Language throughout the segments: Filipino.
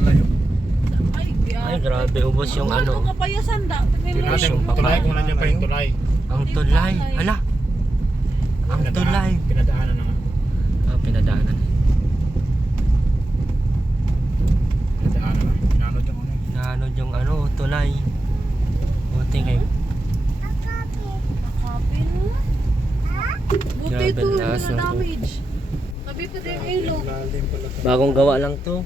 Alayo. Ay, grabe, ubos yung ano. Kapayasan da. Ubos yung Tulay, papay. kung nandiyan pa yung tulay. Ang tulay. Ala. Ang tulay. Pinadaanan na nga. Ah, pinadaanan. Pinadaanan na. Pinanod yung ano. Naanod yung ano, tulay. Buti kayo. Nakapin mo. Buti Grabe ito, na, na so- damage. Tabi pa din ilog. Lalim pala to. Bagong gawa lang to.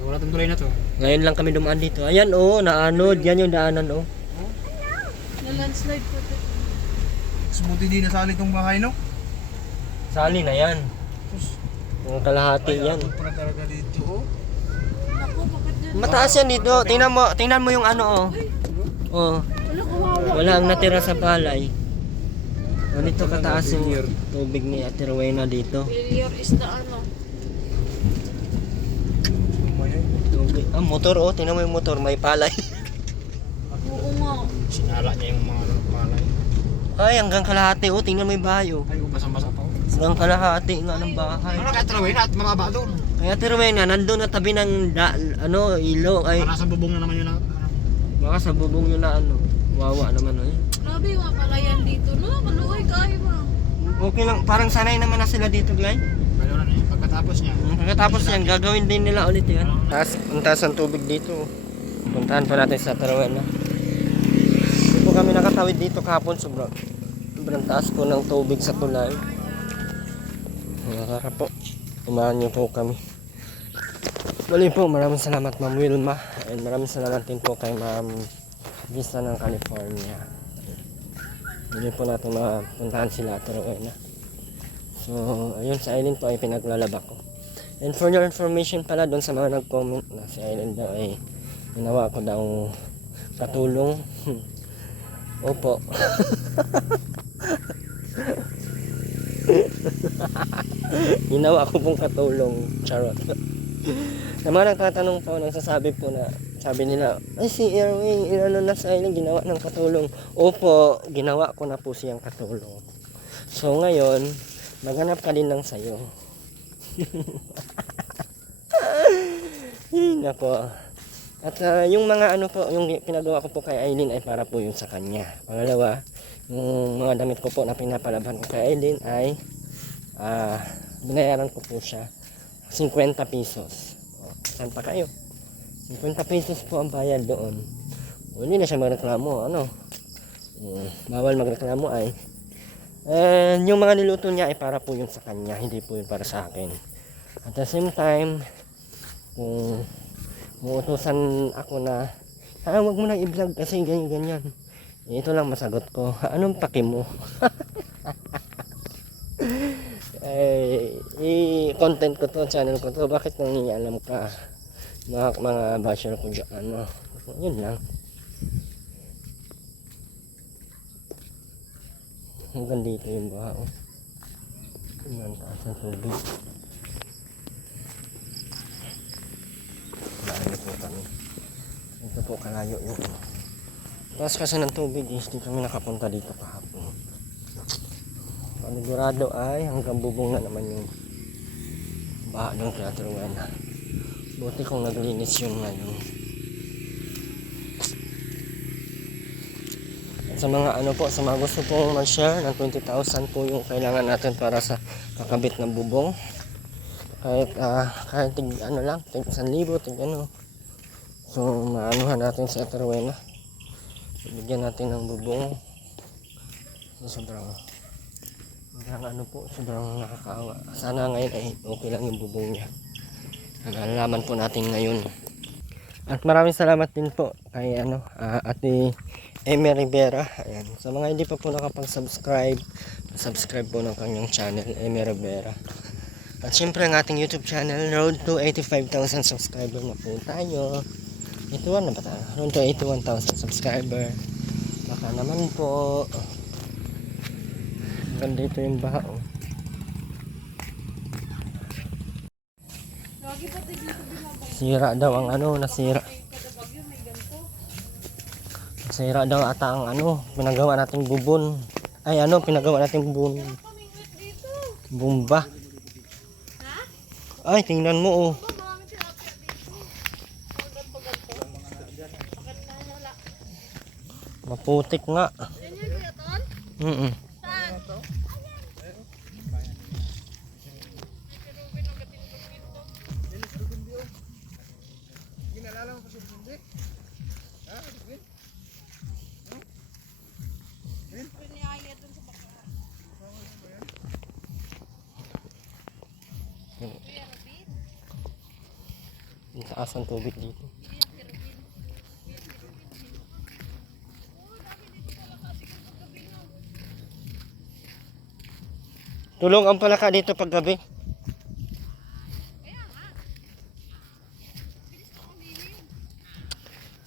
Wala tong tulay na to. Ngayon lang kami dumaan dito. Ayan oh, naanod. Yan yung daanan oh. Na landslide pa ito. Buti di nasali tong bahay, no? Sali na yan. Yung kalahati yan. Ano pala talaga dito, oh. Naku, bakit dyan? Mataas yan dito. Tingnan mo yung ano oh. Oh. Wala, kawawa. Wala ang natira sa palay. Ganito kataas yung tubig ni Ate Rowena dito. Failure is the ano. Tubig. Ah, motor oh. Tingnan mo yung motor. May palay. Oo nga. Sinala niya yung mga palay. Ay, hanggang kalahati oh. Tingnan mo yung bahay oh. Ay, basang-basa pa, oh. Hanggang kalahati nga ng bahay. Ano kaya tulay na at mababa doon? Kaya Ate Rowena, nandun na tabi ng ilog. Ay, Para sa bubong na naman yun, ano. baka sa bubong yun na ano. Wawa naman oh. Grabe yung mga palayan dito, no? Maluoy kayo mo. Okay lang. Parang sanay naman na sila dito, Glay. Pero ano yun, pagkatapos niya. Pagkatapos yan, gagawin din nila ulit yan. Ang taas ang tubig dito. Puntahan pa natin sa Tarawena. Hindi po kami nakatawid dito kahapon. Sobrang taas po ng tubig sa tulay. Nakara po. Umahan niyo po kami. Muli po, maraming salamat Ma'am Wilma. And maraming salamat din po kay Ma'am Vista ng California. Muli po natin mapuntahan sila at Tarawena. So, ayun, si Aileen po ay pinaglalaba ko. And for your information pala doon sa mga nag-comment na si Aileen daw ay ginawa ko daw katulong. Opo. Ginawa ko pong katulong. Charot. Sa mga nagtatanong po, nagsasabi po na, sabi nila, ay si Erwin, inano na sa Aileen, ginawa ng katulong. Opo, ginawa ko na po siyang katulong. So ngayon, maghanap ka din ng sayo. Nako. At yung mga ano po, yung pinagawa ko po kay Aileen ay para po yun sa kanya. Pangalawa, yung mga damit ko po na pinapalaban ko kay Aileen ay binayaran ko po siya 50 pesos. O, saan pa kayo? 50 pesos po ang bayad doon. O, hindi na siya magreklamo. Ano? Bawal magreklamo ay. And yung mga niluto niya ay para po yun sa kanya, hindi po yun para sa akin. At the same time, kung muutusan ako na, wag mo nang i-vlog kasi ganyan. Ito lang masagot ko, anong paki mo? I-content ko to, channel ko to, bakit nangingialam ka? Mga basher ko dyan, ano? Yun lang. Hanggang dito yung baha, oh. Ang taas ng tubig. Dahil po kami. Ito po kalayo yung taas kasi ng tubig is di kami nakapunta dito kahapon. Panigurado ay hanggang bubong na naman yung baha ng Tarawena. Buti kung naglinis yun ngayon. Sa mga ano po, sa mga gusto pong mag-share ng 20,000 po yung kailangan natin para sa kakabit ng bubong. Kahit ano lang, tig 1,000, tig ano. So maanuhan natin sa Tarawena. Bigyan natin ng bubong. So, sobrang ano po, sobrang nakakaawa. Sana ngayon ay okay lang yung bubong niya. Nalalaman po natin ngayon. At maraming salamat din po kay Ate Amy Rivera. Ayan. Sa mga hindi pa po nakapag-subscribe, subscribe po ng kanyang channel, Amy Rivera. At syempre ang ating YouTube channel, road to 85,000 subscriber na po tayo. 81 na ba tayo? Road to 81,000 subscriber. Baka naman po. Ganda ito yung baha, oh. Sira daw ang ano, nasira. Nasira daw ata ang ano, pinagawa nating bubon. Ay ano, pinagawa nating bumba. Ay, tingnan mo, oh. Maputik nga. Yan yun, Kuya Ton? Mm. Saan? Piniyaya dun sa baka. Kuya Robin? Ang taas ang tubig dito. Tulong ang palaka dito pag gabi.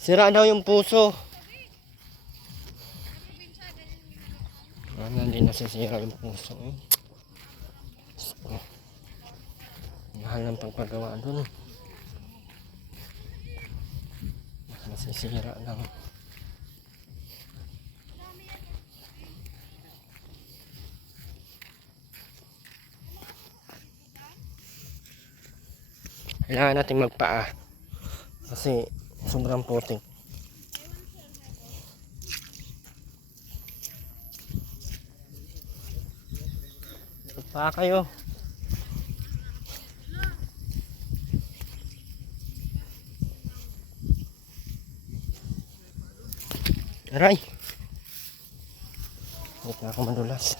Sira daw yung puso. Hindi nasisira yung puso. Mahal ng pagpagawa dun. Nasisira lang. Kailangan natin magpaa kasi sobrang putik. Magpaa kayo. Aray! Huwag na ako madulas.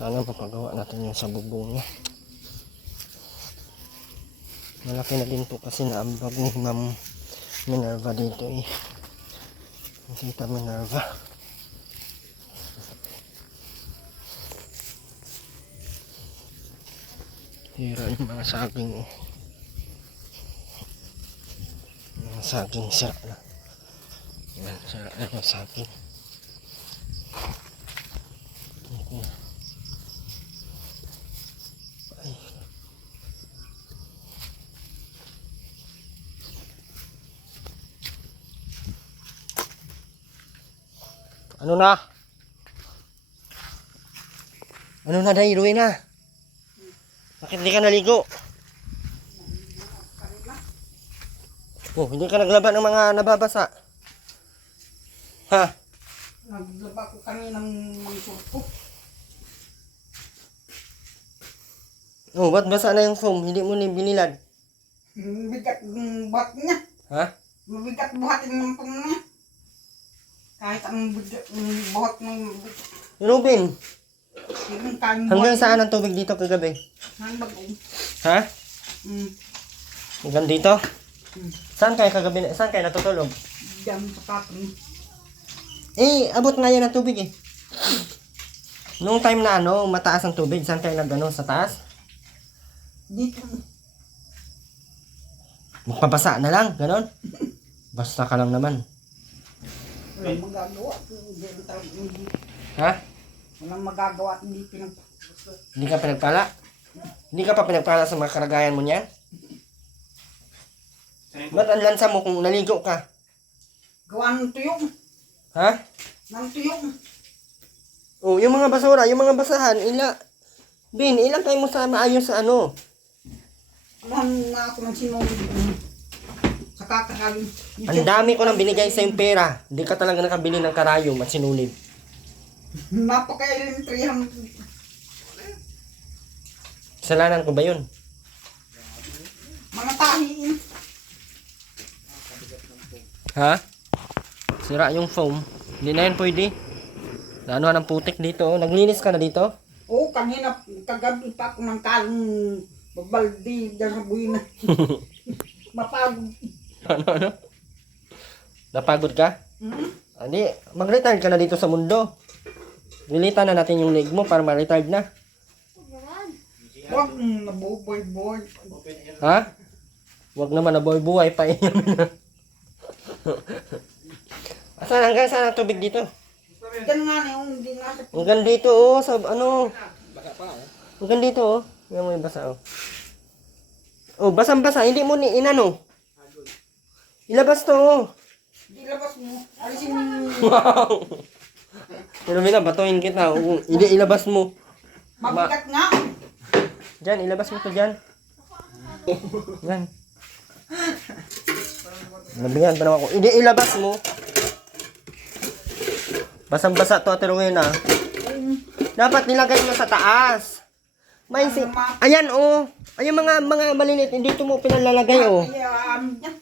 Sana mapagawa natin yung sa bubong niya. Malaki na din po kasi naambag ni Ma'am Minerva dito eh. Tita Minerva. Hira yung mga saging eh. Mga saging sira na. Yan, sira na yung saging. Okay. Ay. Ano na? Ano na dahil, Ruin na? Bakit hindi ka naligo? Oh, hindi ka naglaban ng mga nababasa. Ha? Naglaba ko kanina ng mga surpo. Oh, ba't basa na yung foam? Hindi mo ni binilad. Mabigat ng buhat niya. Ha? Mabigat buhatin ng pang niya. Kahit ang bigat ng buhat ng Ruben, yung kanyang hanggang saan ang tubig dito kagabi? Hanggang bagong. Ha? Hmm. Hanggang dito? Saan kayo kagabi? Saan kayo natutulog? Diyan sa patong. Eh, abot nga yan ang tubig eh. Nung time na ano, mataas ang tubig, saan kayo nagano? Sa taas? Dito. Magpabasa na lang, ganon. Basta ka lang naman. Walang magagawa. Ha? Walang magagawa. Hindi pinag... Hindi ka pinagpala? Hindi ka pa pinagpala sa mga karagayan mo niyan? Ba't ang lansa mo kung naligo ka? Gawa ng tuyong. Ha? Ng tuyong. Oh, yung mga basura, yung mga basahan, ilang kayo mo sa maayos sa ano? Alam na ako ng sinunod. Sa kakakain. Ang dami ko nang binigay sa yung pera. Hindi ka talaga nakabili ng karayom at sinulid. Napakailing 300. Kasalanan ko ba yun? Mga tahiin. Ha? Sira yung foam. Hindi na yan pwede. Ano ng putik dito. Oh. Naglinis ka na dito? Oo, kanina, kagabi pa ako ng kalong babaldi dyan sa buhay na. Mapagod. Ano? Napagod ka? Hmm? Hindi, mag-retire ka na dito sa mundo. Lilitan na natin yung leg mo para ma-retire na. Huwag nabuboy-boy. Ha? Huwag naman na buhay pa iyan na. Asan hanggang saan ang tubig dito? Diyan nga na yung hindi nasa... Hanggang dito oh, sa ano. Hanggang dito oh. Yan mo yung basa oh. Oh, basang-basa, hindi mo ni inano. Ilabas to oh. Ilabas mo. Alisin mo. Wow! Pero Mina, batuhin kita. Hindi, ilabas mo. Mabigat nga. Diyan, ilabas mo to dyan. Yan. Nabihan pa naman ako. Hindi, ilabas mo. Basang-basa to, Ate Rowena. Dapat nilagay mo sa taas. May ayan, oh. Ayan mga maliliit. Dito mo pinalalagay, oh. Natayaan niya.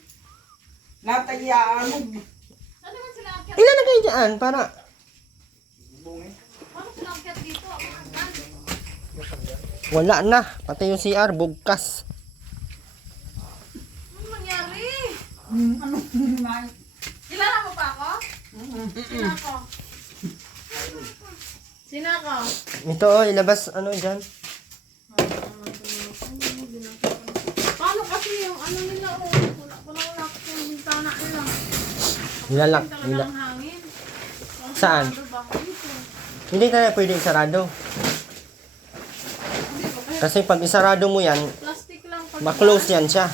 Natayaan mo. Ano naman sila akyat? Ilalagay dyan, para... Paano sila akyat dito? Ako hanggan. Wala na. Pati yung CR, bugkas. Ano nangyari? Ano? Kilala mo pa ako? Sino ako? Sino ako? Ito, oh, ilabas, ano, dyan. Paano kasi yung ano nila oh? Wala yung bintana nila. Nilalak. Talaga ang hangin. Saan? Ano ba? Dito. Hindi na pwede isarado. Kasi pag isarado mo yan, Plastic lang. Pag ma-close yan siya.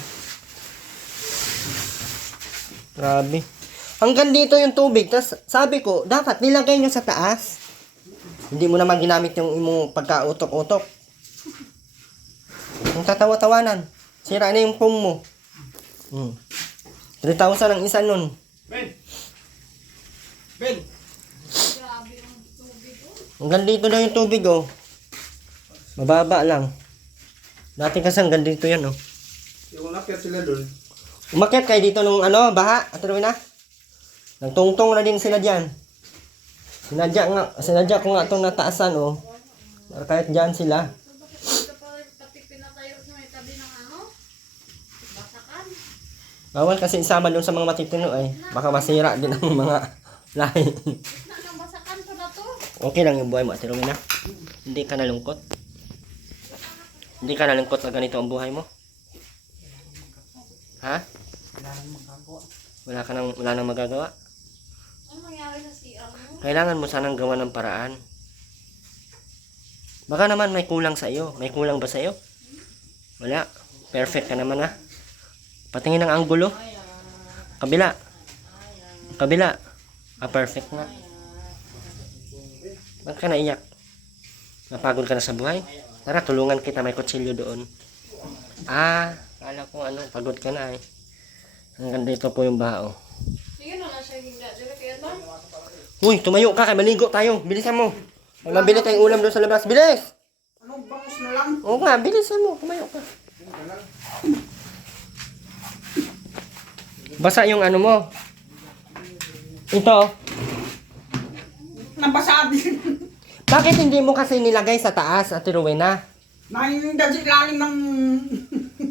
Grabe. Hanggang dito yung tubig. Tapos sabi ko, dapat nilagay nyo sa taas. Hindi mo naman ginamit yung imong pagka-utok-utok. Yung tatawa-tawanan. Sira na yung phone mo. 3,000 ang isa nun. Ben! Ben! grabe yung tubig oh. Hanggang dito na yung tubig, oh. Mababa lang. Dati kasi hanggang dito yan, oh. Yung nakit sila doon. Umakyat kayo dito nung ano, baha, Ate Rowena? Nagtungtong na din sila dyan. Sinadya ko nga itong nataasan, oh. Kahit dyan sila. So bakit pati pinatayo sa may tabi ng ano? Basakan. Bawal kasi isama doon sa mga matitino, eh. Baka masira din ang mga lahi. Na ng basakan ko na to. Okay lang yung buhay mo, Ate Rowena. Hindi ka nalungkot. Hindi ka nalungkot na ganito ang buhay mo. Ha? Wala nang magagawa. Ano nangyari sa CR mo? Kailangan mo sanang gawa ng paraan. Baka naman may kulang sa iyo. May kulang ba sa iyo? Wala. Perfect ka naman, ha. Patingin ng anggulo. Kabila. Kabila. Perfect nga. Ba't ka naiyak? Napagod ka na sa buhay? Tara, tulungan kita. May kutsilyo doon. Kala ko ano, pagod ka na, eh. Hanggang dito po yung bao. Sige na siya hingga. Dire kaya to? Uy, tumayo ka. Kaya maligo tayo. Bilisan mo. May mabili tayong ulam doon sa labas. Bilis! Anong bangus na lang? Oo nga, bilisan mo. Tumayo ka. Basa yung ano mo. Ito. Nabasa din. Bakit hindi mo kasi nilagay sa taas, Ate Rowena? Nahinda sa ilalim ng...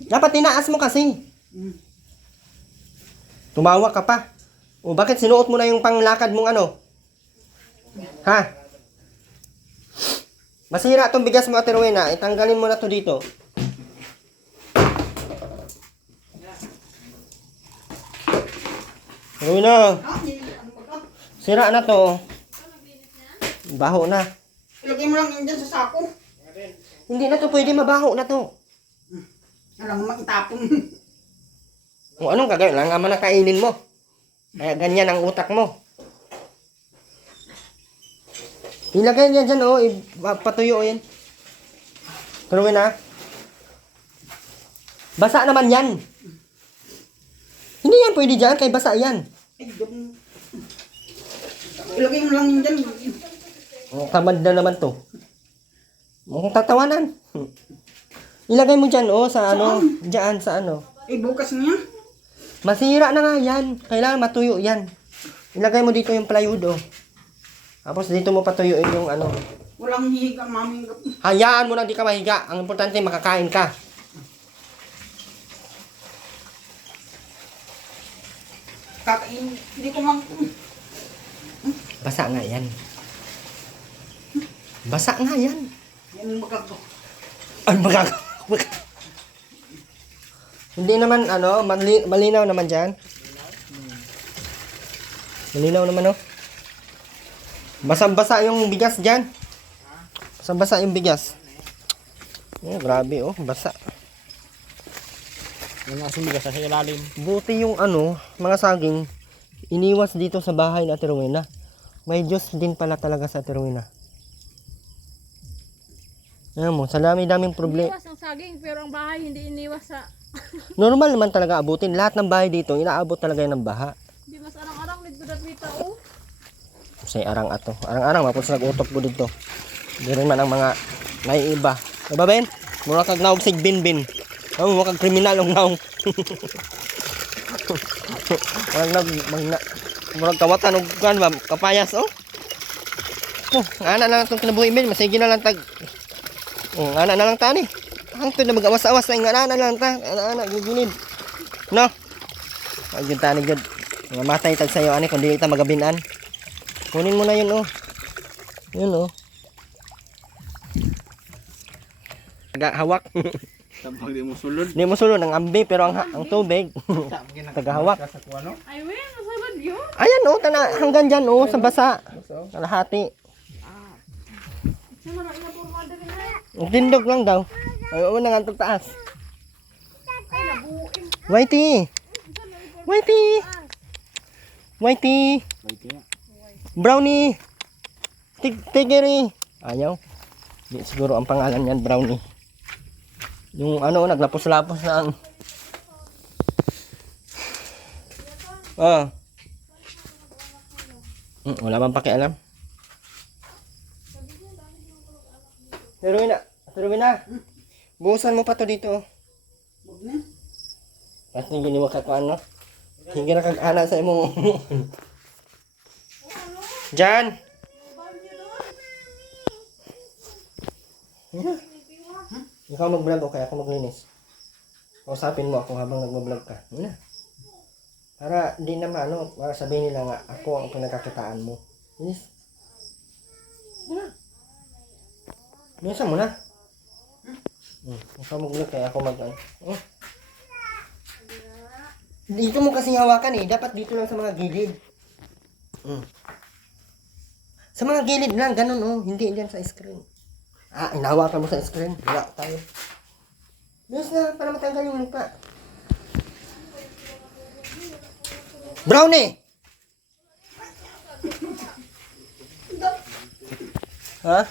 Dapat tinaas mo kasi. Tumawa ka pa. O bakit sinuot mo na yung panglakad mong ano? Ha? Masira itong bigas mo, Ate Rowena. Itanggalin mo na to dito. Rowena, sira na to. Baho na. Ilagay mo lang yun dyan sa sako. Hindi na to pwede, mabaho na to. Alam mo, itapon. O anong gagawin? Lang naman na kainin mo. Kaya ganyan ang utak mo. Ilagay niya dyan, oh. Patuyo yan. Turuin na. Basa naman yan. Hindi yan pwede dyan, kay basa yan. Ay, doon. Ilagay mo lang yun dyan. Oh, tamad na naman to. Mukhang tatawanan. Ilagay mo dyan, oh, sa ano. Dyan, sa ano. Ay, bukas na yan. Masira na nga yan. Kailangan matuyo yan. Ilagay mo dito yung plywood, oh. Tapos dito mo patuyuin yung ano. Walang hihiga, maming. Hayaan mo na di ka mahiga. Ang importante, makakain ka. Kakain. Hindi ko mang... Basa nga yan. Basa nga yan. Yan magagawa. Ay, magagawa. Hindi naman, ano, malinaw naman dyan. Malinaw naman, oh. Basang-basa yung bigas dyan. Basang-basa yung bigas. Oh, grabe, oh. Basa. Yung asong bigas sa ilalim. Buti yung, ano, mga saging, iniwas dito sa bahay na Ate Rowena. May Diyos din pala talaga sa Ate Rowena. Ayan mo, sa dami-daming problema. Iniwas ang saging pero ang bahay hindi iniwas sa... Normal naman talaga abutin. Lahat ng bahay dito, inaabot talaga yan ng baha. Di mas arang-arang dito dapita oh. Say arang ato. Arang-arang, mapos nag-utok po dito. Hindi rin man ang mga naiiba. Diba Ben? Mura kag naog sig bin-bin. Oh, mura kag kriminal ang naong. Murag kawatan og kan ba kapayas oh. Oh, ana na lang tong kinabuhi Ben, masige na lang tag. Oh, ana na lang tani. Hangtod na mag-awas-awas sa ana na lang ta. Ana gigilid. No. Ay gyud tani gyud. Mamatay tag sayo ani kun dili ta magabinan. Kunin mo na yun oh. Yun oh. Tagahawak. Tampag di mo sulod. Hindi mo sulod ang ambi pero ang tubig. Tagahawak. Sa kuano? Ay wen, masalad yun. Ayan oh, hanggang dyan oh, sa basa. Kalahati. Sino na inapormada rin na? Tindog lang daw. Ay, na nga itong taas. Ay nabuin. Whitey! Whitey! Whitey! Brownie! Tigiri! Ayaw. Di siguro ang pangalan niyan, Brownie. Yung ano, naglapos-lapos na ang... wala bang pakialam? Pero na. Buhusan mo pa to dito. Huwag na. Kasi hindi mo kakuan no? Hindi na kag-ana sa imong... Jan! Ikaw mag-vlog o kaya ako maglinis. Kausapin mo ako habang nag-vlog ka. Para di naman ano, para sabihin nila nga ako ang pinagkakitaan mo. Yes. Minsan mo na. Ikaw mag-vlog kaya ako mag-ano. Dito mo kasi hawakan eh. Dapat dito lang sa mga gilid. Sa mga gilid lang, ganun oh. Hindi dyan sa screen. Inahawakan mo sa screen. Wala tayo. Bilis na, para matanggal yung lupa. Brownie! Ha?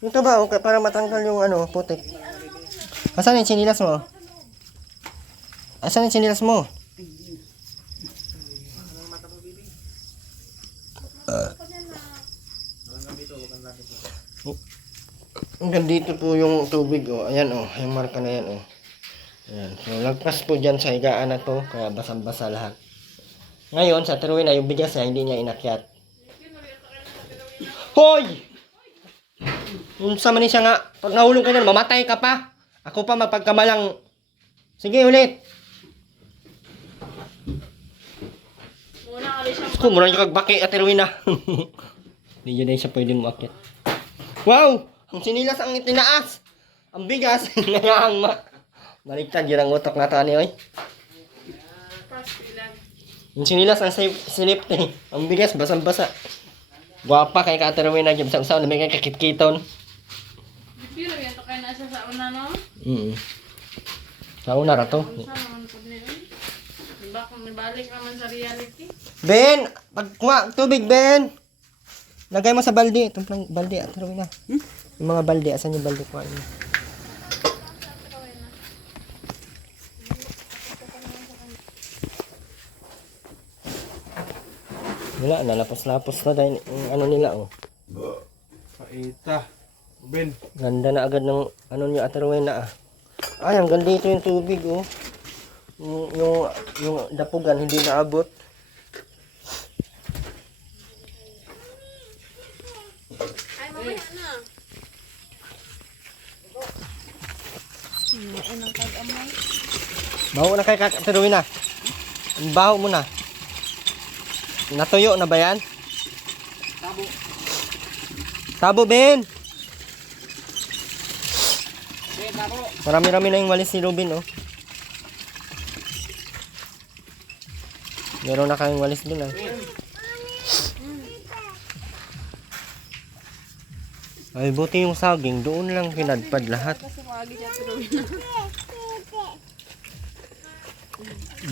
Ito ba? Okay, para matanggal yung ano, putik. Asan yung sinilas mo? Asan yung sinilas mo? Hanggang dito po yung tubig oh. Ayan oh, yung marka na yan oh. Ayan. So lagpas po dyan sa higaan na to, kaya basang-basa lahat. Ngayon sa Ate Rowena, yung bigas niya hindi niya inakyat. Hoy! Unsa man ni siya nga, pag nahulog ka na, mamatay ka pa. Ako pa mapagkamalang. Sige ulit. Muna alis siya. Ako, murang yung kagbaki Ate Rowena. Hindi yun siya pwedeng umakyat. Wow! Ang sinilas ang itinaas. Ang bigas, nangahang Baliktad yun ang utok na to, oy. Yung sinilas ang sinipte. Ang bigas, basang-basa. Guwapa kay ka Ate Rowena, yung sa may kay kakitkiton. Pero yan to kayo na siya sa una no? Sa una ra to. Unsa naman po niya? Diba kung nabalik naman sa reality? Ben! Pagkuha, tubig, Ben! Lagay mo sa balde. Itong balde, Ate Rowena. Yung mga balde, asan yung balde ko? Wala, nalapos-lapos na dahil yung ano nila, oh. Paita. Ben. Ganda na agad ng ano niyo Ate Rowena, ah. Ay, hanggang dito yung tubig, oh. Yung dapugan, hindi naabot. Ay, mamaya na. Baho na kay Ate Rowena. Ang baho mo na. Natuyo na ba yan? Tabo. Tabo, Ben! Tabo. Marami-rami na yung walis ni Robin, oh. Meron na kaming walis dun, ah. Ay, buti yung saging. Doon lang pinadpad lahat. Kasi magi siya pero na.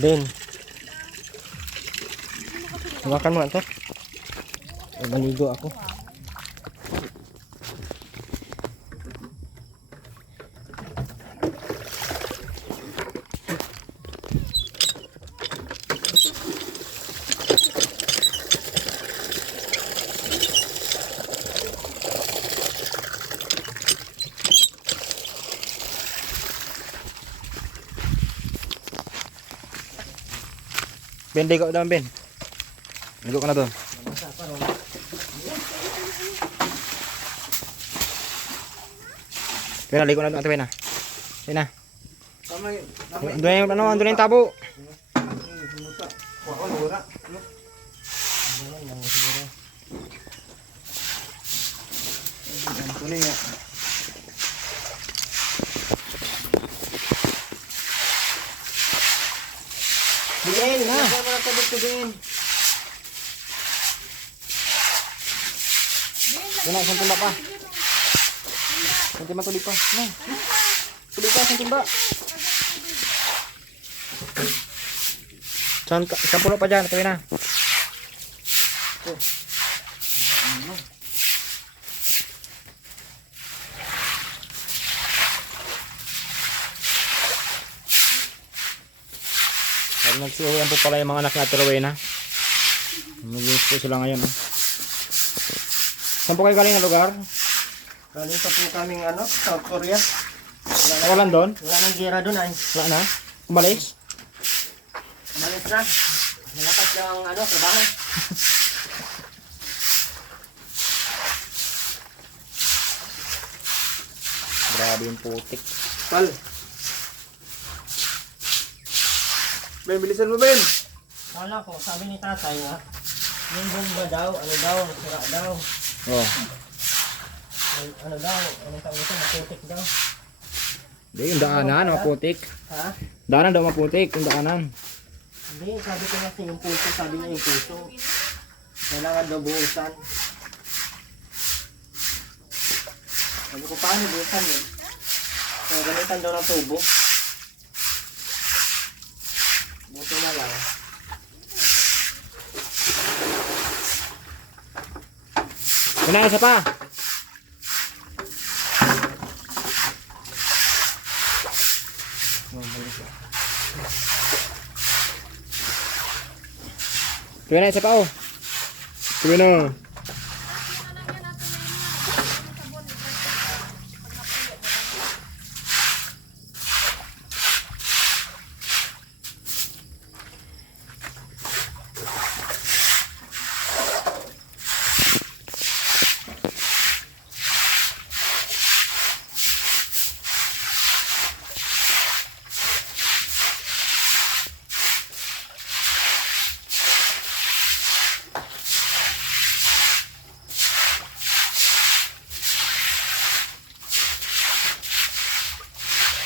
Ben. Hawakan mo na ito. Maligo ako. Ben, ligo daw, Ben. Ligo ka na doon. Pena, ligo na doon, Ate Pena. Pena. Doon yung yung tabo. Bilin na. Pena, isang timba pa. Isang timba tuloy pa. Na. Tuloy pa, isang timba. Isang pulo pa dyan, Ate Pena. Nagsuhuyan po pala yung mga anak na Ate Rowena. Nag-iis po sila ngayon. Saan po kayo galing na lugar? Galing pa po kaming South Korea. Walang doon? Wala nang gira doon ay. Wala na? Umalis? Malis na. Malakas yung trabaho. Grabe yung putik. Tal. Ben, bilisan mo, Ben. Kala ko, sabi ni tatay nga, yung bomba daw, nasira daw. Oh. Ano tawag ito, maputik daw. Hindi, yung daanan, maputik. Ha? Daanan daw maputik, yung daanan. Hindi, sabi ko kasi yung puso, sabi niya yung puso. Kailangan daw buhusan. Sabi ko, paano buhusan yun? So, gamitan daw ng tubo. Buto na lang. Kuna, isa pa. Kuna, isa pa oh. Kuna.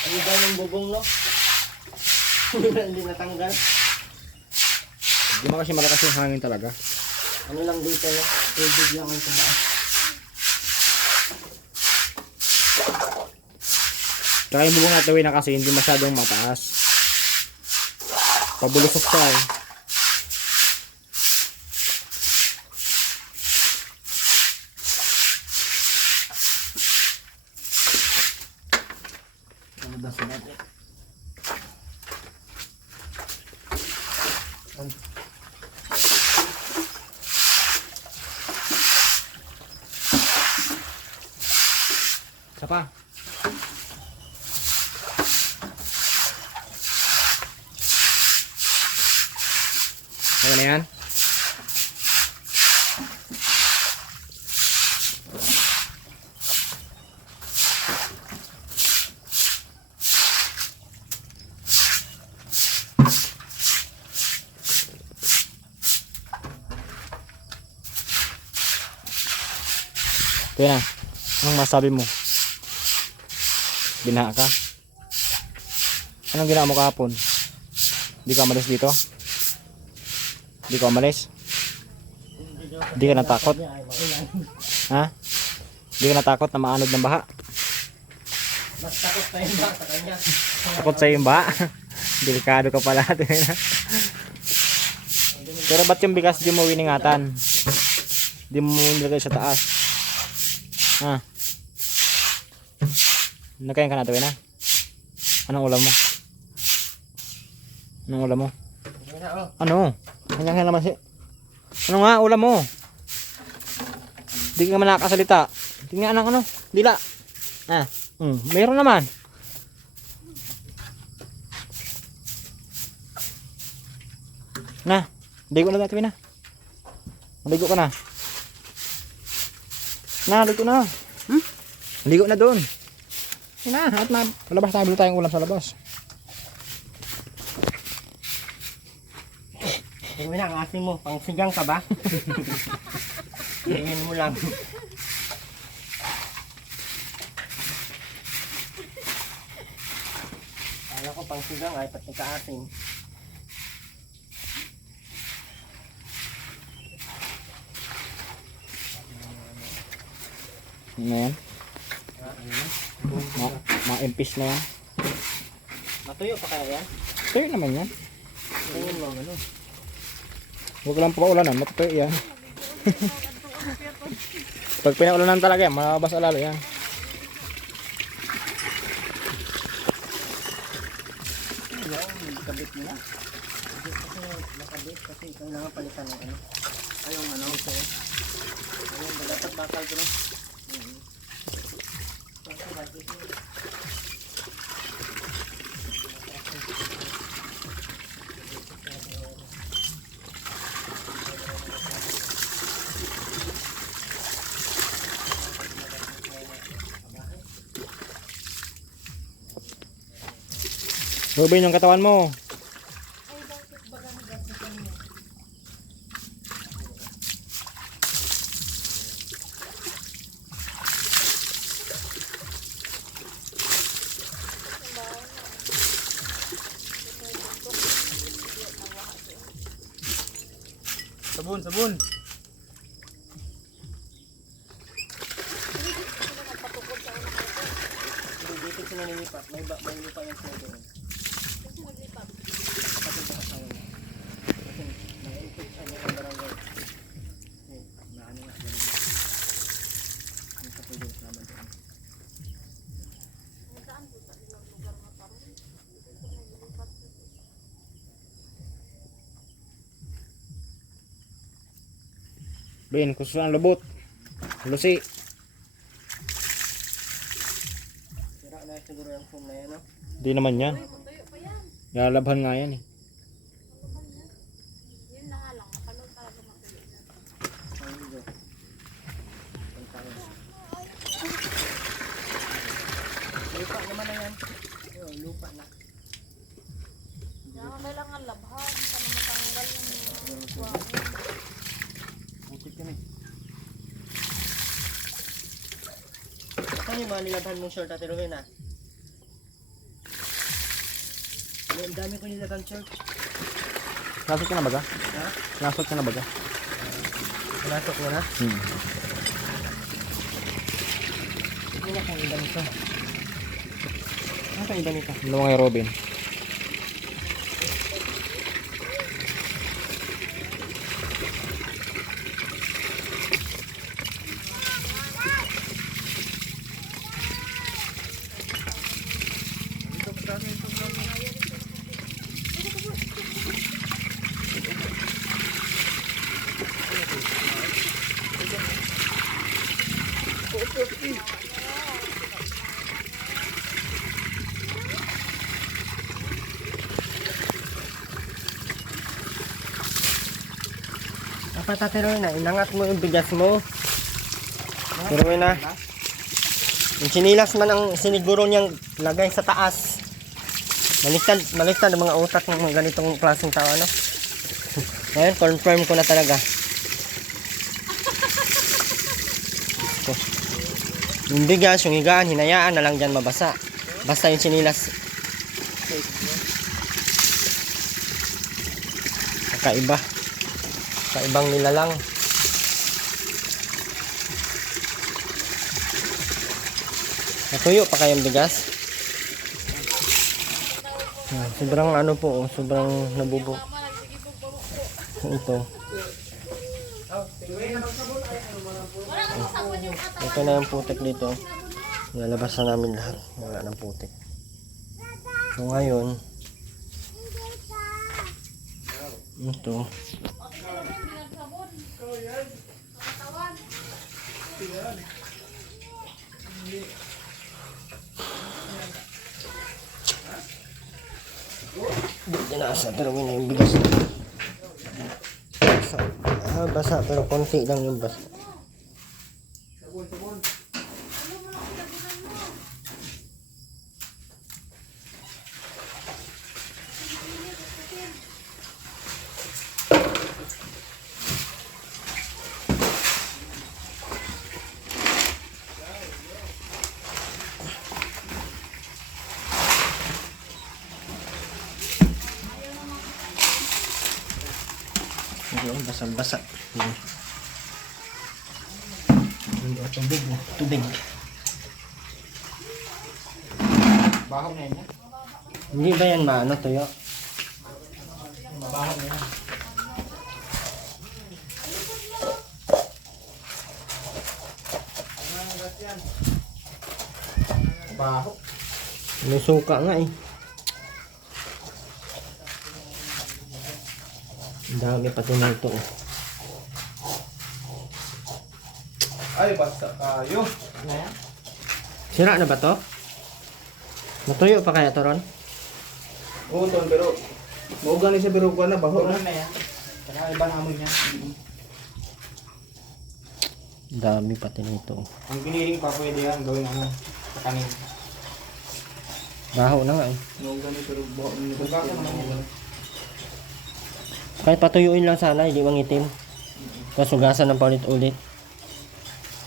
Ang iba ng bubong, no? Hindi natanggal. Hindi mo kasi malakas yung hangin talaga. Ano lang dito, no? Tubig lang ang tumaas. Tsaka yung bubong natin na kasi hindi masyadong mataas. Pabulusok siya eh. Isa pa. Ano na yan? Ito na. Anong masabi mo? Binaha ka? Anong ginawa mo kahapon? Hindi ka umalis dito? Hindi ka umalis? Hindi ka natakot? Ha? Hindi ka natakot na maanod ng baha? Mas takot pa yung ba sa kanya. Takot sa yung baha? Delikado ka pala. Hindi Pero ba't yung bigas di mo winingatan? Di mo nilagay sa taas. Ha? Nagkain ka na, Tawin, ha? Anong ulam mo? Anong ulam mo? Ano? Kanyang naman si... Ano nga ulam mo? Di ka naman nakakasalita. Tingnan ang ano? Dila. Mayroon naman. Na, ligo na dati na. Ligo ka na. Na, ligo na. Ligo na doon. Na, at na, labas tayo, bilo tayong ulam sa labas. Tingnan mo na, ang asin mo. Pang sigang ka ba? Tingin mo lang. Kala ko pang sigang ay pati ka asin. Ano yan? Ma-impis na yan. Matuyo pa kaya yan? Tuyo naman yan. Tingin mo, ano? Huwag lang paulanan, matutuyo yan. Pag pinaulanan talaga yan, malabas alalo yan. Kabit mo na. Hindi kasi nakabit kasi kailangan palitan ng ano. Ayong ano ito. Ayun, dapat bakal ko na. Rubin yung katawan mo. Sabon, sabon. Dito sila nilipat. May lupa yan sila doon. Kapatid sa kasama niya. Kasi nag-ikot siya ng barangay. Kasi naano nga ganun. Ang kapatid naman doon. Bin, khusus ang lubot. Lusi. Sira na siguro yung foam na yan, no? Di naman yan. Lalabhan nga yan eh. Yun na nga lang, mapanood talaga matuloy na. Ayun doon. Pantawin. Lupa naman na yan. Ayun, lupa na. Kaya kailangan labhan, para matanggal yung buwan. Bukit kami. Saan yung mga nilabhan mong short, Ate Rowena? Ang dami ko nilabhan short. Lasot ka na baga? Ha? Lasot ka na baga? Pinasok mo na? Hindi na kang ilan ito. Ano kang ilan ito? Ano kay Robin? Dapat, Ate Rowena, inangat mo yung bigas mo. Ate Rowena, yung sinilas man ang siniguro niyang lagay sa taas. Baliktad ang mga utak ng mga ganitong klaseng tao, ano? Ngayon, confirm ko na talaga. Yung bigas, yung higaan, hinayaan na lang dyan mabasa. Basta yung sinilas. Kakaiba. Kaibang nilalang. Natuyo pa kayang bigas? Sobrang ano po, sobrang nabubo. Ito. Wala ka sabon yung katawan. Ito na yung putik dito. Lalabas na namin lahat. Wala ng putik. So ngayon, ito. Hindi na asa, pero yun yung bigas. Basa. Basa, pero konti lang yung basa. Ayun, basang-basa. Tubig. Tubig. Bahaw na yan. Hindi ba yan maano tuyo? Mabahaw na yan. Bahaw. May suka nga eh. Ang dami pati na ito. Ay, basta kayo. Sira na ba to? Natuyo pa kaya to ron? Oo, ton, pero mauga ni siya pero kuha na, baho na. Na yan. Kaya iba na amoy niya. Ang dami pati na ito. Ang giniling pa pwede yan gawin ano. Sa kanin. Baho na nga eh. Mauga ni pero baho ni Buka ko naman yan. Kahit patuyuin lang sana, hindi mangitim. Tapos hugasan ng paulit-ulit.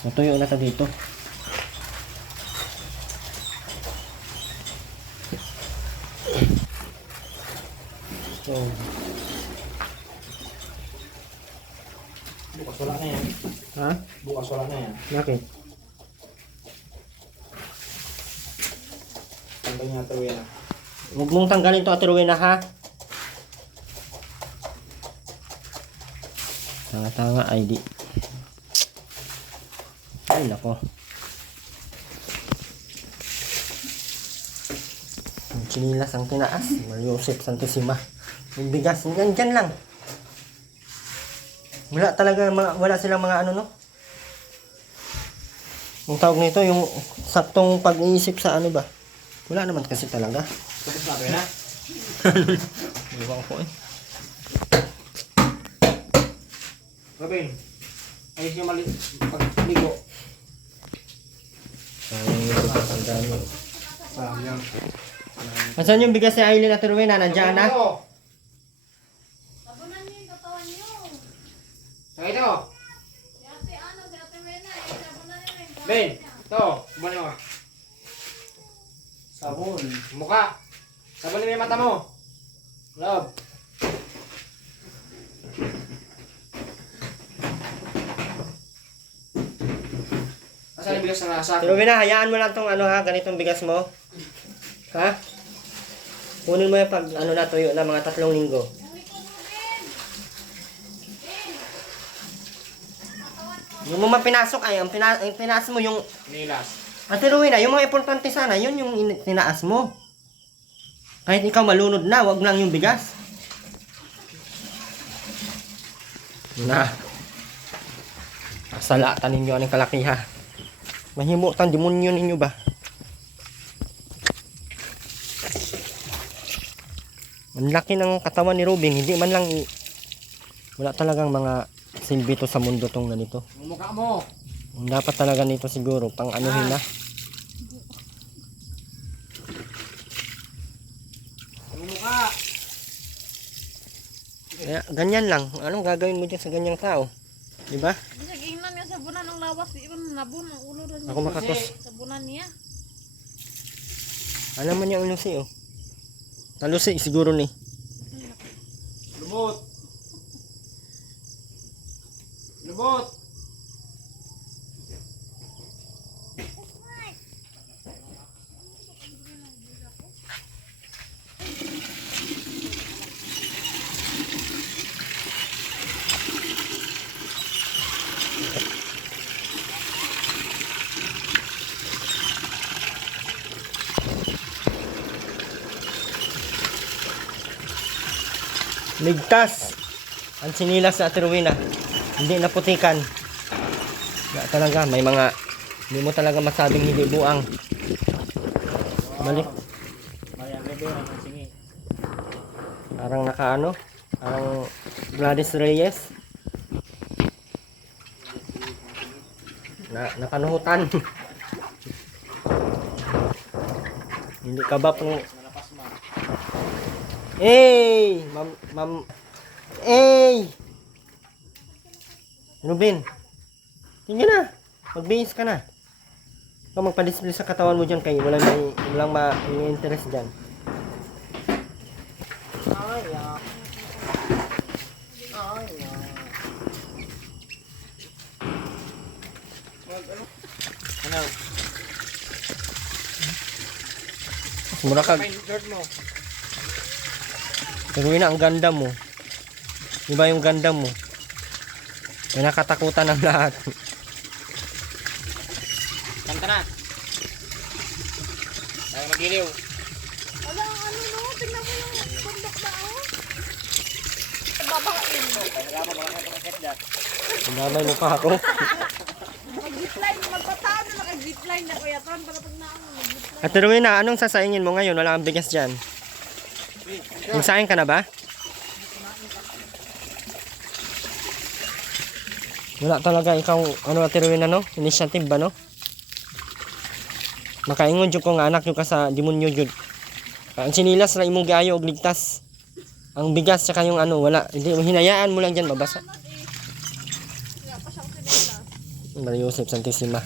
Natuyo na ta dito. So, Bukas wala na yan. ha? Bukas wala na yan. Bakit? Tanggal niya ito yan. Huwag mong tanggalin to at turuin na ha. Tanga-tanga ID. Ay nako. Ang chinilas ang tinaas. Mariosep Santissima. Yung bigas, dyan lang. Wala talaga, wala silang mga ano no. Ang tawag nito, yung saktong pag-iisip sa ano ba. Wala naman kasi talaga. Tapos na ito yan ha. Iwan ko eh. Robin. Ayos yung pagligo. Sayang yung bigas, ang dami. Sayang. Asan yung bigas ni Aileen at Rowena? Nandiyan na? Sabunan niyo yung katawan niyo. Sa ito. Si ate ano, si ate Wena, sabunan niyo yung katawan Ben. niya. Ito. Sabon mo. Sabon. Mukha. Sabon mo yung mata mo. Love. Asan yung bigas na nasa? Rowena, hayaan mo lang tong ano ha, ganitong bigas mo. Ha? Kunin mo yung pag ano na tuyo na mga 3 linggo. Yung mo pinasok ay, ang pinaas mo yung... Nilas. Ate Rowena, yung mga importante sana, yun yung tinaas mo. Kahit ikaw malunod na, wag lang yung bigas. Na. Salatan ninyo anong kalakiha. Mahimutan, demonyo ninyo ba? Ang laki ng katawan ni Robin, hindi man lang wala talagang mga silbi to sa mundo tong ganito. Yung mukha mo. Dapat talaga nito siguro pang anuhin na. Yung mukha. Kaya ganyan lang. Anong gagawin mo dyan sa ganyang tao? Diba? Bisag ingnan niya sabunan ng lawas, di ba nabun ang ulo rin Ako makatos. sabunan niya. Alam mo niya ang lusi oh. Talusi siguro ni. Lubot. Lubot. Ligtas ang sinilas sa Ate Rowena. Hindi naputikan. Wala talaga, may mga hindi mo talaga masabing hindi buang. Balik. Parang nakaano, parang Gladys Reyes. Nakanuhutan. Hindi ka ba pong... Hey! Ma'am... Hey! Ruben! Tingnan na! Magbihis ka na. Ikaw magpa-display sa katawan mo dyan kay walang ma-interest dyan. Ano? Mura ka. Gawin na ang ganda mo. Diba yung ganda mo? May nakatakutan ng lahat. Kanta na. Tayo magiliw. Wala ang ano no, tingnan mo yung bundok na oh. Babain mo. Damay mo pa ako. Mag-zipline, magpatawad na naka-zipline na kuya Ton para pag naano mag-zipline. Ate Rowena, anong sasaingin mo ngayon? Wala kang bigas dyan. Nagsaing ka na ba? Wala talaga ikaw, ano Ate Rowena, no? Initiative ba, no? Makaingon jud ko nga anak yung ka sa demonyo jud. Ang sinilas na imong giayo og ligtas. Ang bigas sa yung ano, wala. Hindi, hinayaan mo lang dyan, mabasa. Wala pa siyang sinela. Maria Joseph Santissima.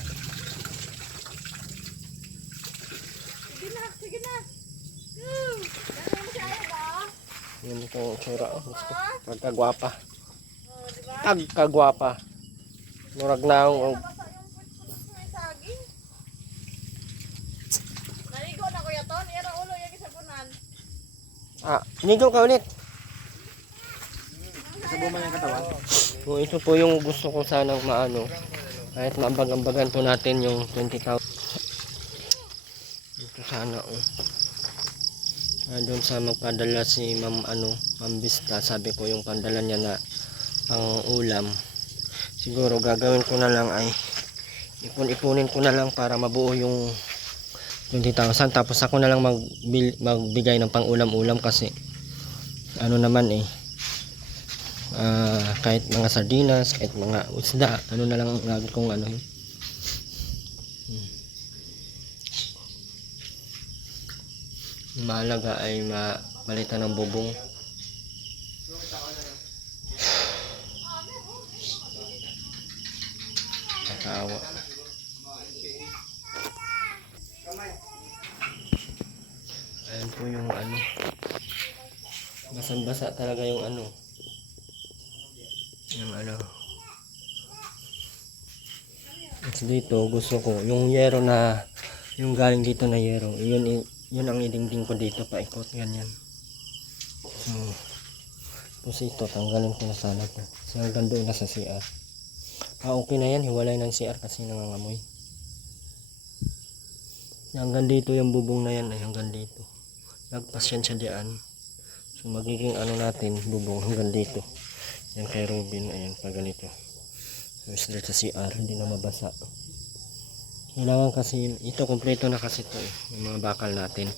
Sige na, sige na. Ganun mo si Aya ba? Yun itong tsura. Pagkagwapa. Oh, di ba? Pagkagwapa. Murag na ang... Basta yung puts-puts may saging. Naligo na kuya Ton, ira ulo yung isabunan. Nigaw ka ulit. Sabo man yung katawan. So, ito po yung gusto ko sanang maano. Kahit maambag-ambagan po natin yung 20,000. Ito sana oh. Doon sa magpadala si Ma'am Vista, sabi ko yung pandala niya na pang ulam. Siguro gagawin ko na lang ay ipon-ipunin ko na lang para mabuo yung 20,000. Tapos ako na lang magbigay ng pang ulam-ulam kasi ano naman kahit mga sardinas, kahit mga isda, ano na lang lagi kong ano mahalaga ay mapalitan ng bubong. Nakaawa. Ayan po yung ano, basang-basa talaga yung ano, at dito gusto ko yung yero na yung galing dito na yero, yun ang idingding ko dito paikot ganyan. So tapos ito tanggalin ko na sana to so hanggang doon na sa CR. Okay na yan, hiwalay ng CR kasi nangangamoy. Hanggang dito yung bubong na yan ay hanggang dito, lagpas yan siya diyan. So magiging ano natin bubong hanggang dito yan kay Robin. Ayan pa ganito. So straight sa CR, hindi na mabasa. Kailangan kasi ito kompleto na kasi ito yung mga bakal natin.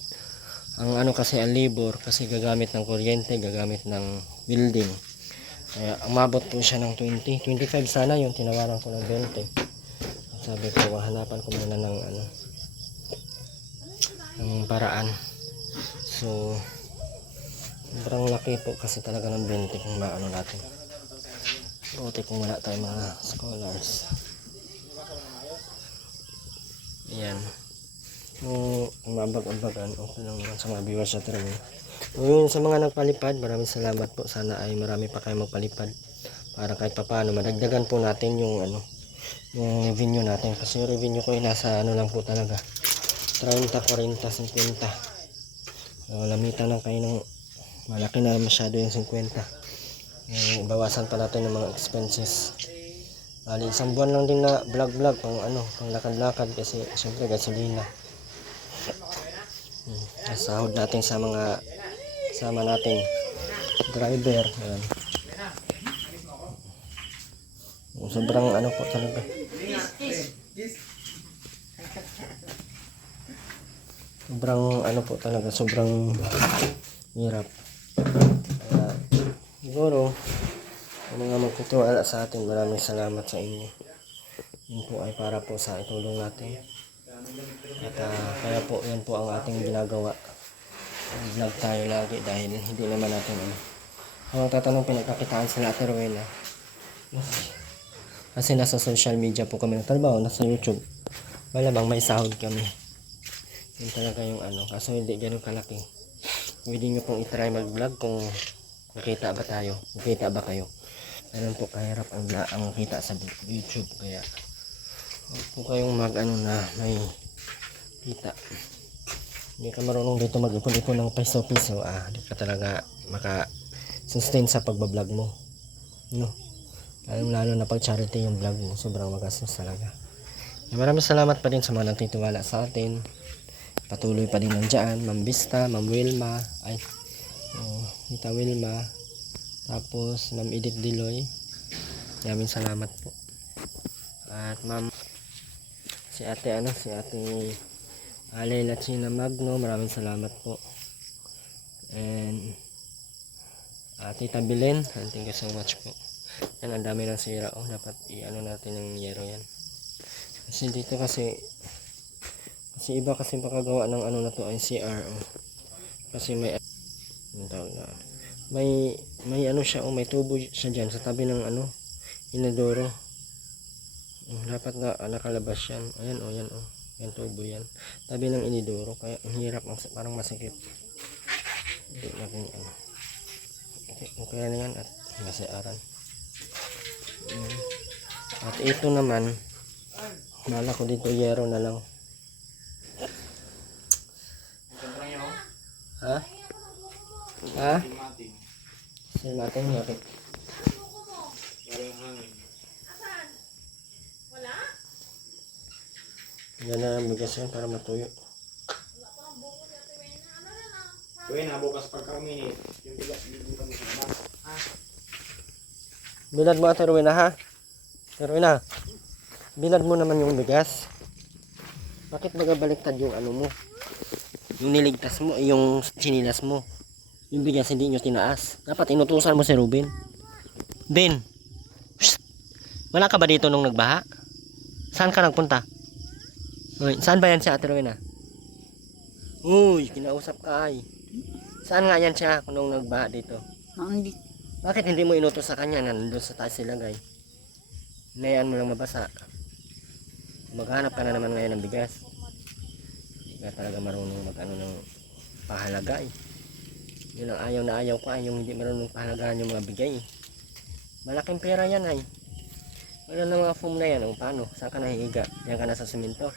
Ang ano kasi ang labor kasi gagamit ng kuryente, gagamit ng building. Kaya umabot po siya ng 25 sana, yung tinawaran ko ng 20. Sabi ko hanapan ko muna ng ano ng paraan. So sobrang laki po kasi talaga ng 20 kung maano natin. Buti kung wala tayong mga scholars. Ayan. Kung mabag-ambagan, okay lang naman sa mga viewers sa train. Yun sa mga nagpalipad, maraming salamat po. Sana ay marami pa kayo magpalipad para kahit papaano madagdagan po natin yung ano, yung revenue natin. Kasi yung revenue ko ay nasa ano lang po talaga 30, 40, 50. Lamitan lang kayo ng malaki na masyado yung 50. Bawasan pa natin ng mga expenses. Bali, isang buwan lang din na vlog pang ano, pang lakad-lakad kasi syempre gasolina. Sahod natin sa mga sama natin driver. Ayan. Sobrang ano po talaga. Sobrang ano po talaga, sobrang hirap. Kaya siguro ang mga magtitiwala sa atin, maraming salamat sa inyo. Yun po ay para po sa itulong natin. At kaya po yan po ang ating ginagawa. Vlog tayo lagi dahil hindi naman natin ang tatanong pinagkakitaan sila Ate Rowena. Kasi nasa social media po kami nagtrabaho, nasa YouTube. Malamang may sahod kami. Yun talaga yung kaso hindi ganun kalaki. Pwede nyo pong itry mag-vlog kung nakita ba tayo, nakita ba kayo. Ganun po kahirap ang kita sa YouTube. Kaya huwag po kayong na may kita. Hindi ka marunong dito mag-ipon-ipon ng piso-piso, hindi ka talaga maka-sustain sa pagbablog mo. No? Lalo na pag charity yung vlog mo, sobrang magastos talaga. Maraming salamat pa din sa mga nagtitiwala sa atin. Patuloy pa din nandiyan, Ma'am Vista, Ma'am Wilma, Tita Wilma, tapos Ma'am Edith Diloy. Maraming salamat po. At Ma'am si Ate Alay Lachina Magno, maraming salamat po. And Tita Belen, thank you so much po. Yan, ang dami ng sira. Dapat natin yung yero yan. Kasi dito kasi iba kasi makagawa ng na to ay CR. Kasi may siya, may tubo siya dyan sa tabi ng inodoro. Dapat na nakalabas yan. Ayan yan tubo yan. Tabi ng inodoro, kaya ang hirap, parang masikip. Hindi natin okay na yan at masiaran. At ito naman, mala ko dito yero na lang. Ha? Sir Martin, bakit? Wala? Yan na ang bigas yan para matuyo. Tuwin na bukas pagka uminit. Yung bigas, libutan mo sa labas. Bilad mo Ate Rowena, ha? Ate Rowena, bilad mo naman yung bigas. Bakit magabaliktad yung mo? Yung niligtas mo, yung sinilas mo. Yung bigas hindi nyo tinaas. Dapat inutusan mo si Ruben. Ben, wala ka ba dito nung nagbaha? Saan ka nagpunta? Uy, saan ba yan si Ate Rowena? Uy, kinausap ka ay. Saan nga yan siya nung nagbaha dito? Nandito. Bakit hindi mo inutos sa kanya na nandun sa taas silagay? Hinayaan mo lang mabasa. Maghanap ka na naman ngayon ng bigas. Hindi ka talaga marunong ng pahalaga eh. Yun ang ayaw na ayaw ko ay yung hindi marunong pahalagaan yung mga bigay eh. Malaking pera yan ay. Wala na mga foam na yan. O paano? Saan ka nahihiga? Diyan ka na sa simento.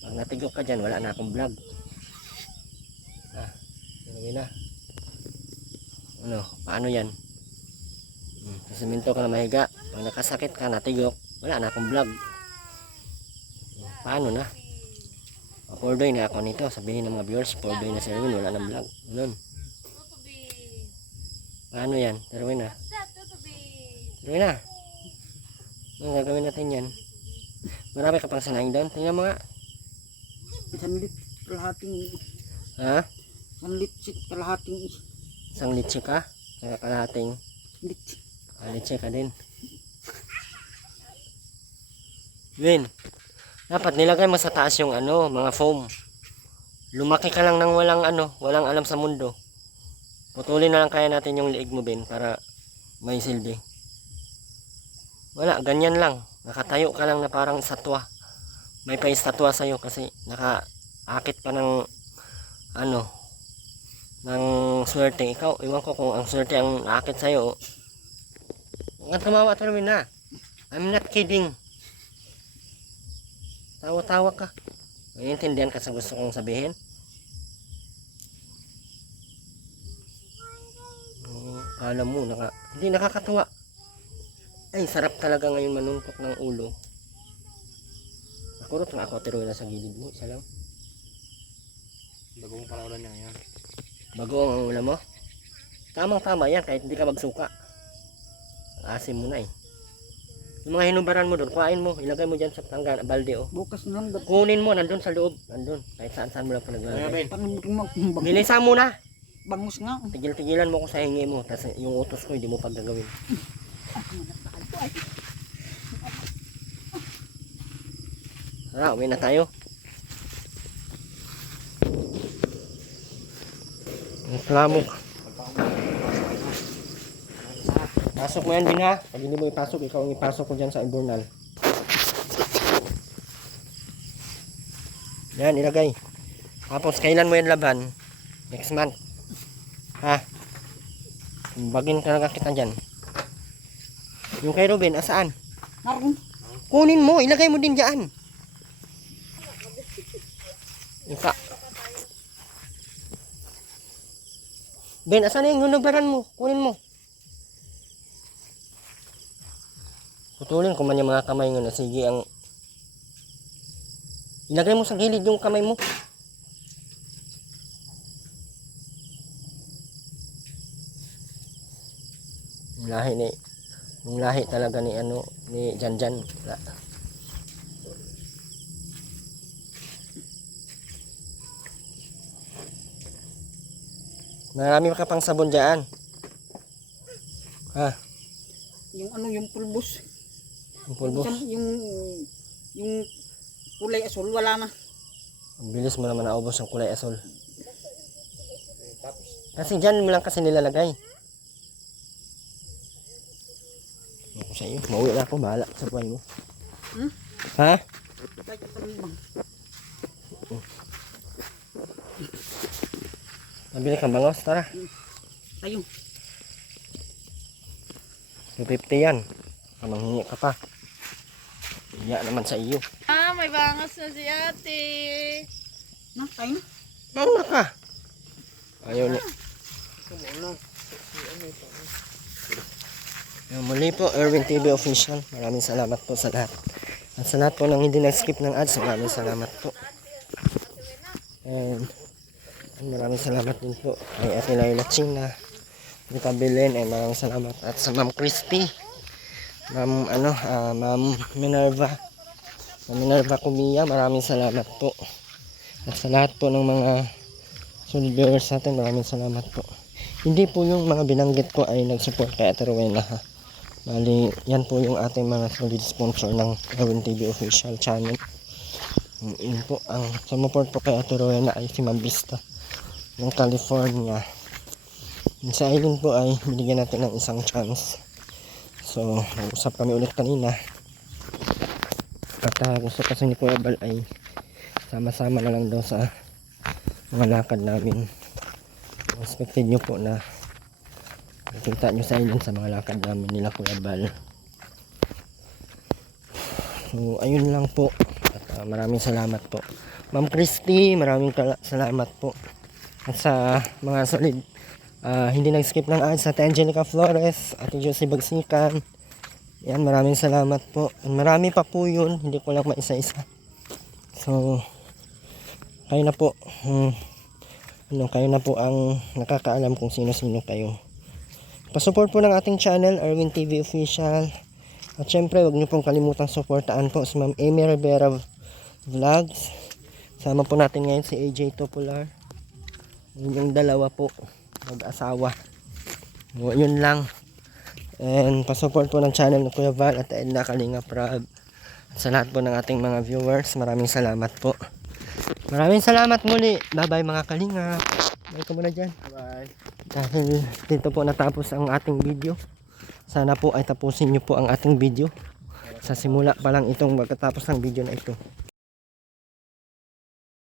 Pag natigok ka dyan, wala na akong vlog. Gawin na. Paano yan? Sa simento ka na mahiga. Pag nakasakit ka, natigok, wala na akong vlog. Paano na? Pordoy na ako nito. Sabihin ng mga viewers, pordoy na si Erwin, wala nang vlog. Ganun. Paano yan? Erwin na. Erwin na. Ano gagawin natin yan? Marami ka pang sanaing doon. Tingnan mo nga. Sanlit kalahating. Ha? Sanlit kalahating. Isang litsi ka? Saka kalahating. Litsi. Litsi ka din. Win. Dapat nilagay mo sa taas yung mga foam. Lumaki ka lang ng walang alam sa mundo. Putulin na lang kaya natin yung liig mo, Ben, para may silbi. Wala, ganyan lang. Nakatayo ka lang na parang statwa. May pa-estatwa sa'yo kasi nakaakit pa ng ng swerte. Ikaw, iwan ko kung ang swerte ang naakit sa'yo. Huwag kang tumawa, Terwin na. I'm not kidding. Tawa-tawa ka. Naiintindihan ka sa gusto kong sabihin? Kala mo, hindi nakakatawa. Ay, sarap talaga ngayon manuntok ng ulo. Nakurot nga ako, Terwin na sa gilid mo. Isa lang. Bagong palaulan niya ngayon. Bago ang ulam mo? Tamang-tama yan kahit hindi ka magsuka. Asim mo na eh. Yung mga hinubaran mo doon, kuhain mo, ilagay mo dyan sa balde oh. Bukas na lang. Kunin mo, nandun sa loob, nandun. Kahit saan mo lang panaglagay. Bangus Bilisan mo na! nga. Tigil-tigilan mo ko sa hingi mo, tapos yung utos ko hindi mo paggagawin. Tara, uwi na tayo. Reklamo. Pasok mo yan din ha. Pag hindi mo ipasok, ikaw ang ipasok ko dyan sa imbornal. Yan, ilagay. Tapos, kailan mo yan laban? Next month. Ha? Bagin talaga kita dyan. Yung kay Ruben, asaan? Naroon. Kunin mo, ilagay mo din dyan. Ika. Ben, asan na yung hunubaran mo? Kunin mo. Putulin ko man yung mga kamay nga na sige ang... Ilagay mo sa gilid yung kamay mo. Yung lahi talaga ni ano, ni Janjan. Marami ka pang sabon dyan. Ha? Yung pulbos. Yung pulbos. Yung kulay asul, wala na. Ang bilis mo naman naubos ang kulay asol. Kasi dyan mo lang kasi nilalagay. Ako sa iyo, mauwi na ako, bahala sa buhay mo. Ha? Kahit kami bang. Nabili kang bangos, tara. Tayo. 250 yan. Manghingi ka pa. Iya naman sa iyo. May bangas na si ate. Na, tayo na. Mauna ka. Ayaw niya. Muli po, Erwin TV Official. Maraming salamat po sa lahat. At sa lahat po nang hindi nag-skip ng ads, maraming salamat po. And maraming salamat din po kay Ate Laila China, Rita Belen, maraming salamat. At sa Ma'am Christy, Ma'am Minerva Kumiya, maraming salamat po. At sa lahat po ng mga solid viewers natin, maraming salamat po. Hindi po yung mga binanggit ko ay nag-support kay Ate Rowena ha. Bali, yan po yung ating mga solid sponsor ng Erwin TV Official channel. Yun po, ang sumuport po kay Ate Rowena ay si Ma'am Vista ng California. Yung sa Aileen po ay binigyan natin ng isang chance. So, nag-usap kami ulit kanina. At gusto kasi ni Kuya Bal ay sama-sama na lang daw sa mga lakad namin. Expected nyo po na nakita nyo sa Aileen sa mga lakad namin nila Kuya Bal. So, ayun lang po. At maraming salamat po. Ma'am Christy, maraming salamat po. At sa mga solid hindi nag-skip ng ads, Ate Angelica Flores, Ate Josie Bagsikan, yan, maraming salamat po. And marami pa po yun, hindi ko lang maisa-isa. So, kayo na po kayo na po ang nakakaalam kung sino-sino kayo. Pasupport po ng ating channel, Erwin TV Official. At syempre, huwag nyo pong kalimutang supportaan po si Ma'am Amy Rivera Vlogs. Sama po natin ngayon si AJ Topular. Yung dalawa po, mag-asawa. So, yun lang. And pasupport po ng channel ng Kuya Val at Edna Kalinga Prab. At sa lahat po ng ating mga viewers, maraming salamat po. Maraming salamat muli. Bye-bye mga Kalinga. Bye ka muna dyan. Bye. Dahil dito po natapos ang ating video. Sana po ay tapusin nyo po ang ating video. Sa simula pa lang itong magkatapos ng video na ito.